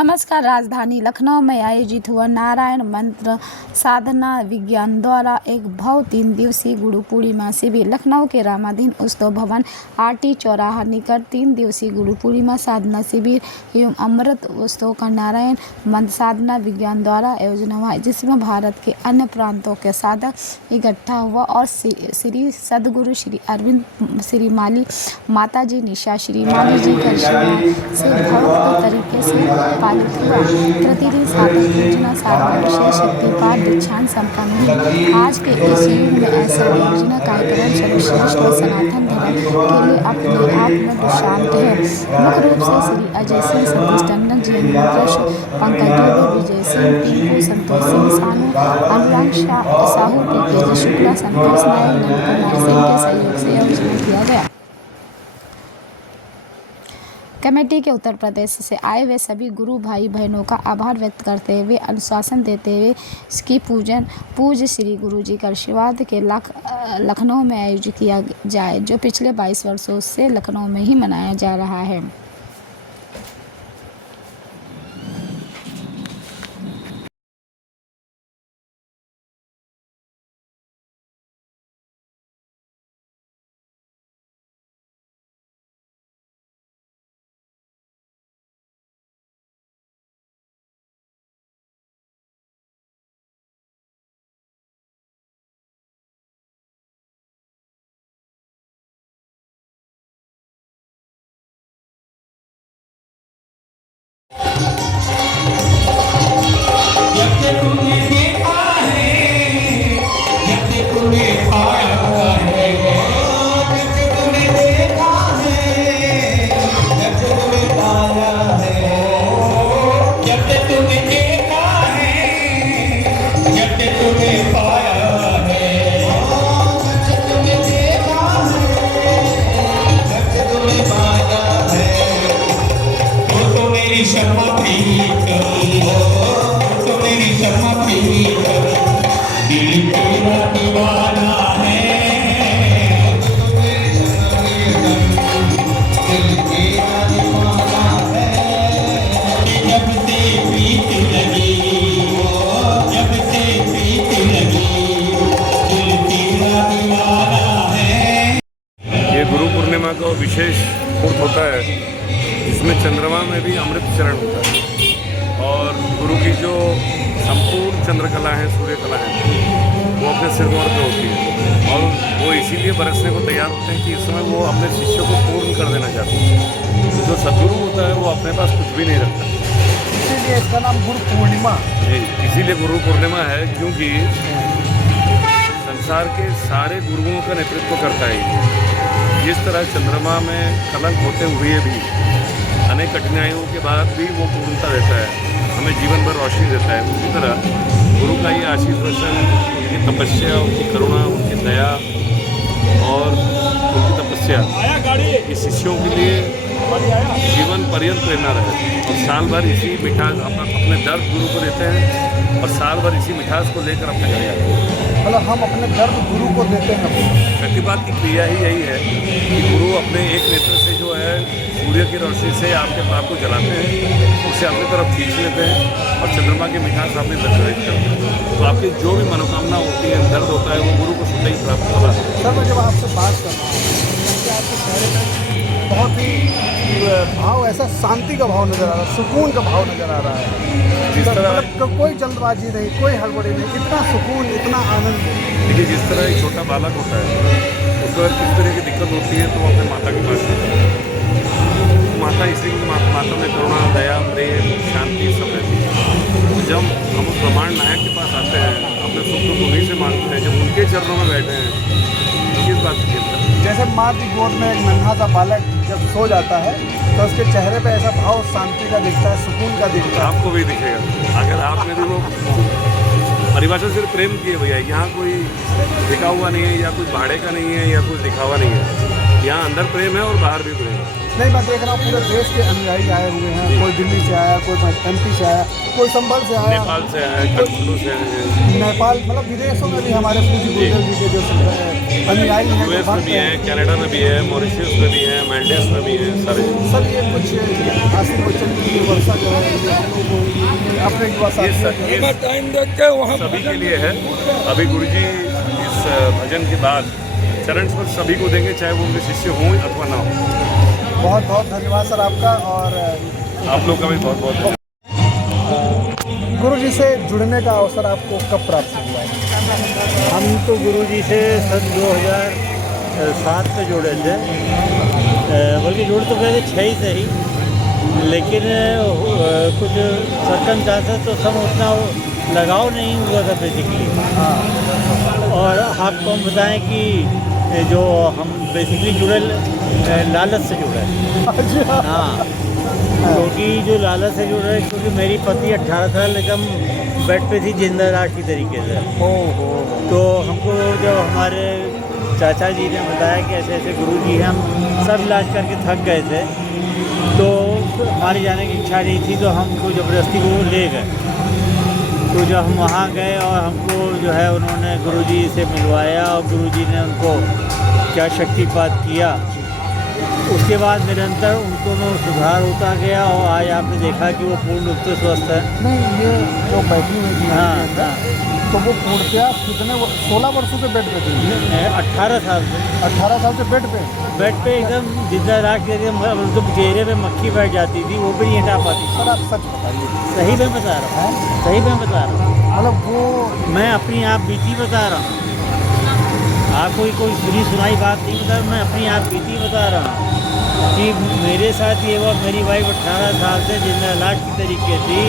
नमस्कार। राजधानी लखनऊ में आयोजित हुआ नारायण मंत्र साधना विज्ञान द्वारा एक भव्य 3 दिवसीय गुरु पूर्णिमा शिविर लखनऊ के रामाधीन उत्सव भवन आरटी चौराहा निकट 3 दिवसीय गुरु पूर्णिमा साधना शिविर एवं अमृत उत्सव का नारायण मंत्र साधना विज्ञान द्वारा आयोजन हुआ, जिसमें भारत के अन्य प्रांतों के साधक इकट्ठा हुआ और श्री सद्गुरु श्री अरविंद श्री माली माता जी निशा श्री माली जी का आशीर्वाद से भव्य तरीके से पालित हुआ। प्रतिदिन साधक योजना साधना विशेष शक्तिपात दीक्षांत संपन्न हुई। आज के इस युग में ऐसा योजना कार्यक्रम सर्वश्रेष्ठ और सनातन धर्म के लिए अपने आप में दृष्टांत है। मुख्य रूप से श्री अजय सिंह, सतीश टंडन, जयंत मुकेश, पंकज दुबे, विजय सिंह, टिंकू, संतोष सिंह सानू, अनुराग साहू, पीके शुक्ला, संतोष नायक, नंदकुमार सिंह के सहयोग से आयोजन किया गया। कमेटी के उत्तर प्रदेश से आए हुए सभी गुरु भाई बहनों का आभार व्यक्त करते हुए अनुशासन देते हुए इसकी पूज्य श्री गुरु जी का आशीर्वाद के लखनऊ में आयोजित किया जाए, जो पिछले 22 वर्षों से लखनऊ में ही मनाया जा रहा है। गुरु पूर्णिमा का विशेष मुहूर्त होता है, जिसमें चंद्रमा में भी अमृत चरण होता है और गुरु की जो संपूर्ण चंद्रकला है, सूर्यकला है, वो अपने सिरमौर पे होती है और वो इसीलिए बरसने को तैयार होते हैं कि इस समय वो अपने शिष्यों को पूर्ण कर देना चाहते हैं। तो जो सद्गुरु होता है वो अपने पास कुछ भी नहीं रखता, इसीलिए इसका नाम गुरु पूर्णिमा। इसीलिए गुरु पूर्णिमा है, क्योंकि संसार के सारे गुरुओं का नेतृत्व करता है। जिस तरह चंद्रमा में कलंक होते हुए भी अनेक कठिनाइयों के बाद भी वो पूर्णता देता है, हमें जीवन भर रोशनी देता है, उसी तरह गुरु का ये आशीष वचन, उनकी तपस्या, उनकी करुणा, उनकी दया और उनकी तपस्या इस शिष्यों के लिए जीवन पर्यंत प्रेरणा रहे और साल भर इसी मिठास अपने दर्द गुरु को देते हैं और साल भर इसी मिठास को लेकर अपने घर आते हैं। मतलब हम अपने दर्द गुरु को देते हैं। शक्तिपात की क्रिया ही यही है कि गुरु अपने एक नेत्र से जो है सूर्य की रोशनी से आपके पाप को जलाते हैं, उसे अपनी तरफ खींच लेते हैं और चंद्रमा की मिठास आपने दर्शित करते हैं। तो आपकी जो भी मनोकामना होती है, दर्द होता है, वो गुरु को स्वतः ही प्राप्त होता है। सर, मैं जब आपसे बात कर रहा हूँ, आपके चेहरे पर बहुत ही भाव, ऐसा शांति का भाव नज़र आ रहा है, सुकून का भाव नज़र आ रहा है। जिस तरह कोई जल्दबाजी नहीं, कोई हड़बड़ी नहीं, इतना सुकून, इतना आनंद। देखिए, जिस तरह एक छोटा बालक होता है, उसको अगर किस तरह की दिक्कत होती है तो वो अपने माता के पास जाता है। माता इसलिए माता में करुणा, दया, प्रेम, शांति सब रहती है। जब हम उस ब्रह्मांड नायक के पास आते हैं, अपने सुख दुख उन्हीं से मांगते हैं, जब उनके चरणों में बैठे हैं, किस बात की चिंता। जैसे माँ की गोद में एक नन्हा सा बालक जब सो जाता है तो उसके चेहरे पे ऐसा भाव शांति का दिखता है, सुकून का दिखता है। आपको भी दिखेगा अगर आपने भी वो परिभाषा सिर्फ प्रेम की है भैया। यहाँ कोई दिखा हुआ नहीं है या कुछ भाड़े का नहीं है या कुछ दिखावा नहीं है। यहाँ अंदर प्रेम है और बाहर भी प्रेम है। नहीं, मैं देख रहा हूँ पूरे देश के अनुयायी आए हुए हैं, कोई दिल्ली से आया, कोई MP से आया, कोई संभल से आया, नेपाल से आए, काठमांडू से आए, नेपाल, मतलब विदेशों में भी हमारे पूज्य गुरुदेव जी के जो अनुयायी हैं, यूएस में भी हैं, कनाडा में भी है, मॉरिशस में भी हैं, मालदीव्स में भी हैं, सारे। सर ये कुछ आसिफ बच्चन की वर्षा जो है ये हम लोग को अपने युवा साथियों सभी के लिए है। अभी गुरुजी इस भजन के बाद चरण स्पर्श सभी को देंगे, चाहे वो उनके शिष्य हों अथवा ना हो। बहुत बहुत धन्यवाद सर आपका। और आप लोग का भी बहुत बहुत गुरु जी से जुड़ने का अवसर आपको कब प्राप्त हुआ? हम तो गुरुजी से सन 2007 में जुड़े थे, बल्कि जुड़ तो गए थे 6 से ही, लेकिन कुछ सर्कम चांसेस तो सब उतना लगाव नहीं हुआ था बेसिकली। और आपको हम बताएं कि जो हम बेसिकली जुड़े लालच से जुड़े। हाँ, क्योंकि जो लालच से जुड़ रहे हैं, क्योंकि मेरी पत्नी 18 साल एकदम बेड पे थी जिंदा लाश की तरीके से। तो हमको जब हमारे चाचा जी ने बताया कि ऐसे ऐसे गुरुजी हैं, हम सब इलाज करके थक गए थे, तो हमारी जाने की इच्छा नहीं थी, तो हमको ज़बरदस्ती वो ले गए। तो जब हम वहाँ गए और हमको जो है उन्होंने गुरुजी से मिलवाया और गुरुजी ने उनको क्या शक्तिपात किया, उसके बाद निरंतर उनको में सुधार होता गया और आज आपने देखा कि वो पूर्ण रूप से स्वस्थ है। नहीं, ये जो बैठी हुई थी, हाँ, तो वो पूर्णतया कितने 16 वर्षों से बेड पे थी? 18 साल से। 18 साल से बेड पे एकदम जिंदा राख के तो चेहरे पे मक्खी बैठ जाती थी, वो भी नहीं हटा पाती। सर आप सच बताइए। सही में बता रहा हूँ, सही में बता रहा हूँ। मतलब वो मैं अपनी आप बीती बता रहा हूँ, आपको कोई सुनी सुनाई बात नहीं बता रहा, मैं अपनी आप बीती बता रहा हूँ कि मेरे साथ ये वक्त मेरी वाइफ 18 साल से जिंदा लाश की तरीके थी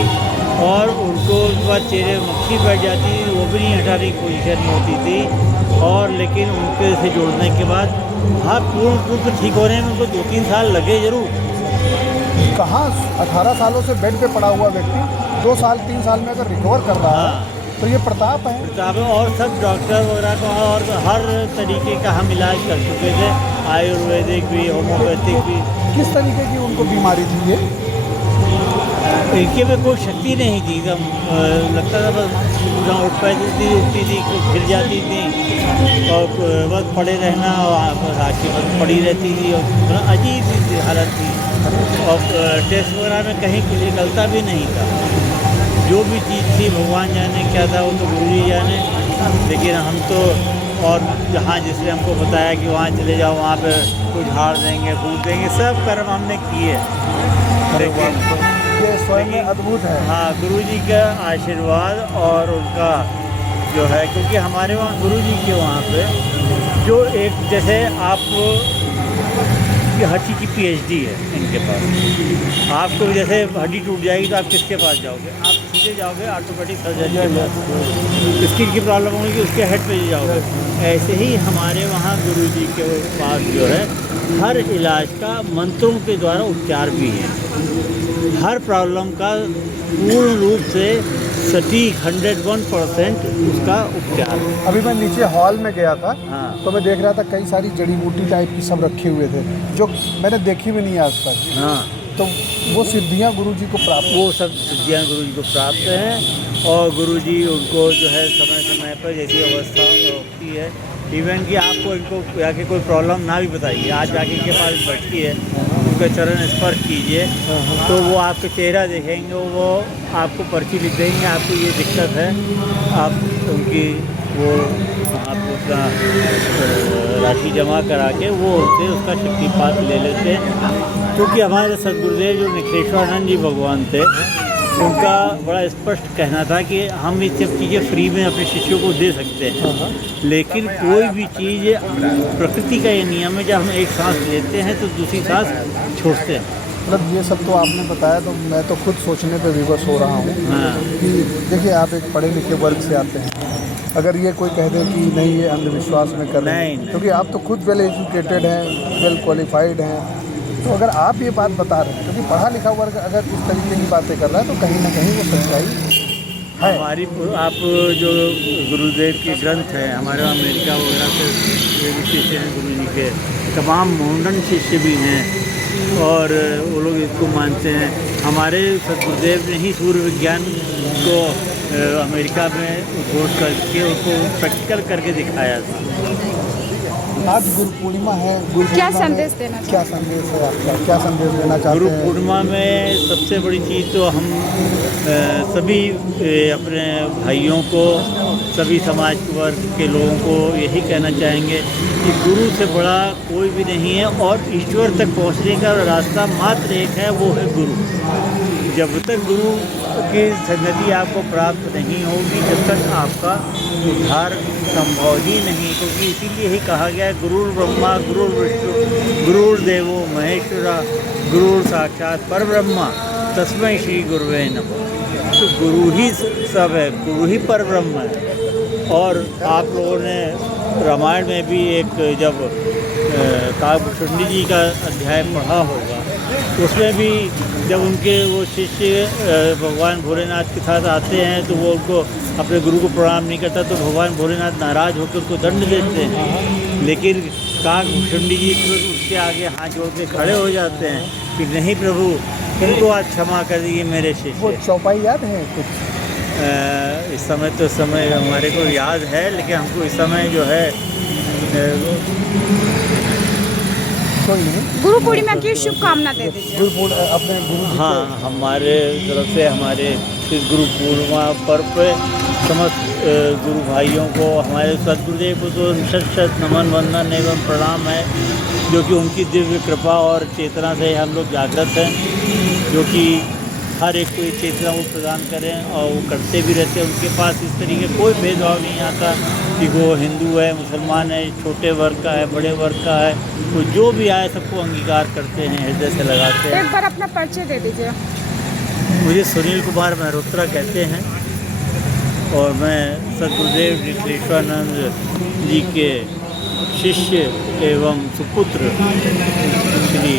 और उनको उसके बाद चेहरे में मक्खी बैठ जाती थी, वो भी नहीं हटाने की पोजीशन में होती थी। और लेकिन उनके से जोड़ने के बाद हाँ पूर्ण रूप से ठीक होने में उनको 2-3 साल लगे ज़रूर। कहाँ 18 सालों से बेड पे पड़ा हुआ व्यक्ति 2 साल 3 साल में अगर रिकवर कर रहा है, तो ये प्रताप है। प्रताप है। और सब डॉक्टर वगैरह का और हर तरीके का हम इलाज कर चुके थे, आयुर्वेदिक भी, होम्योपैथिक भी। किस तरीके की उनको बीमारी थी ये? इनके में कोई शक्ति नहीं थी, एकदम लगता था बस ना उठ पाती थी, उठती थी, गिर जाती थी और बस पड़े रहना और हाथी बस पड़ी रहती थी और अजीब सी हालत थी। और टेस्ट वगैरह में कहीं कुछ निकलता भी नहीं था। जो भी चीज़ थी भगवान जाने क्या था, वो तो गुरु जी जाने, लेकिन हम तो और जहाँ जिसने हमको बताया कि वहाँ चले जाओ, वहाँ पे कुछ झाड़ देंगे, फूल देंगे, सब कर्म हमने किए। लेकिन ये स्वयं में अद्भुत है। हाँ, गुरु जी का आशीर्वाद और उनका जो है, क्योंकि हमारे वहाँ गुरु जी के वहाँ पे जो एक जैसे आप हर चीज़ की PhD है इनके पास। आपको जैसे हड्डी टूट जाएगी तो आप किसके पास जाओगे? आप सीधे जाओगे ऑर्थोपेडिक सर्जन के पास। स्किन की प्रॉब्लम होगी उसके हेड पे जाओगे। ऐसे ही हमारे वहाँ गुरु जी के पास जो है हर इलाज का मंत्रों के द्वारा उपचार भी है। हर प्रॉब्लम का पूर्ण रूप से सटीक 101% उसका उपचार। अभी मैं नीचे हॉल में गया था, हाँ। तो मैं देख रहा था कई सारी जड़ी बूटी टाइप की सब रखे हुए थे, जो मैंने देखी भी नहीं आज तक। हाँ, तो वो सिद्धियाँ गुरु जी को प्राप्त, वो सब सिद्धियाँ गुरु जी को प्राप्त हैं और गुरु जी उनको जो है समय समय पर जैसी अवस्था होती है, इवन कि आपको इनको जाके कोई प्रॉब्लम ना भी बताइए, आज जाके इनके पास बैठिए, उनका चरण स्पर्श कीजिए, तो वो आपका चेहरा देखेंगे, वो आपको पर्ची लिख देंगे, आपको ये दिक्कत है, आप उनकी वो आप उसका राशि जमा करा के वो उनसे उसका शक्तिपात ले लेते हैं। क्योंकि हमारे सदगुरुदेव जो निखेश्वरानंद जी भगवान थे, उनका बड़ा स्पष्ट कहना था कि हम ये सब चीज़ें फ्री में अपने शिष्यों को दे सकते हैं, लेकिन कोई भी चीज़ प्रकृति का ये नियम है, जब हम एक सांस लेते हैं तो दूसरी सांस छोड़ते हैं। मतलब ये सब तो आपने बताया, तो मैं तो खुद सोचने पे विवश हो रहा हूँ कि देखिए आप एक पढ़े लिखे वर्ग से आते हैं, अगर ये कोई कह दे कि नहीं ये अंधविश्वास में कर रहे हैं, क्योंकि आप तो खुद वेल एजुकेटेड हैं, वेल क्वालिफाइड हैं, तो अगर आप ये बात बता रहे हैं, क्योंकि पढ़ा लिखा वर्ग अगर इस तरीके की बातें कर रहा है, तो कहीं ना कहीं वो सच्चाई है। हमारी आप जो गुरुदेव के ग्रंथ हैं, हमारे वहाँ अमेरिका वगैरह से शिष्य हैं गुरु जी के, तमाम मॉडर्न शिष्य भी हैं, और वो लोग इसको मानते हैं। हमारे सदगुरुदेव ने ही सूर्य विज्ञान को अमेरिका में खोज करके उसको प्रैक्टिकल करके दिखाया था। आज गुरु पूर्णिमा है, गुरु क्या पूर्णिमा में संदेश देना क्या संदेश है आपका, क्या संदेश देना चाहते गुरु हैं? पूर्णिमा में सबसे बड़ी चीज़ तो हम सभी अपने भाइयों को, सभी समाज वर्ग के लोगों को यही कहना चाहेंगे कि गुरु से बड़ा कोई भी नहीं है और ईश्वर तक पहुंचने का रास्ता मात्र एक है, वो है गुरु। जब तक गुरु की संगति आपको प्राप्त नहीं होगी, जब तक आपका उद्धार संभव ही नहीं, क्योंकि इसीलिए ही कहा गया है गुरुर ब्रह्मा गुरुर विष्णु गुरुर्देवो महेश्वरा गुरुर साक्षात परब्रह्मा तस्मै श्री गुरुवे नमः। तो गुरु ही सब है, गुरु ही परब्रह्म है। और आप लोगों ने रामायण में भी एक जब काकभूषुंडी जी का अध्याय पढ़ा होगा, उसमें भी जब उनके वो शिष्य भगवान भोलेनाथ के साथ आते हैं तो वो उनको अपने गुरु को प्रणाम नहीं करता, तो भगवान भोलेनाथ नाराज़ होकर उनको दंड देते हैं। लेकिन काकभूषुंडी जी तो उसके आगे हाथ जोड़ के खड़े हो जाते हैं कि नहीं प्रभु, इनको आज क्षमा कर दीजिए मेरे वो शिष्य। चौपाई याद है कुछ? इस समय हमारे को याद है, लेकिन हमको इस समय जो है कोई नहीं। गुरु पूर्णिमा की शुभकामना दे दीजिए। अपने गुरु जी हाँ, हमारे तरफ से हमारे इस गुरु पूर्णिमा पर्व पे समस्त गुरु भाइयों को, हमारे सदगुरुदेव को तो शत नमन वंदन एवं प्रणाम है, जो कि उनकी दिव्य कृपा और चेतना से हम लोग जागृत हैं, जो कि हर एक को ये चेतना वो प्रदान करें और वो करते भी रहते हैं। उनके पास इस तरीके कोई भेदभाव नहीं आता कि वो हिंदू है, मुसलमान है, छोटे वर्ग का है, बड़े वर्ग का है, वो जो भी आए सबको अंगीकार करते हैं, हृदय से लगाते हैं। एक बार अपना परिचय दे दीजिए। मुझे सुनील कुमार मेहरोत्रा कहते हैं और मैं सदगुरुदेव निखिलेश्वरानंद जी के शिष्य एवं सुपुत्र श्री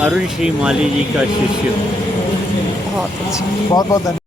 अरुण श्री माली जी का शिष्य हूँ। बहुत बहुत धन्यवाद।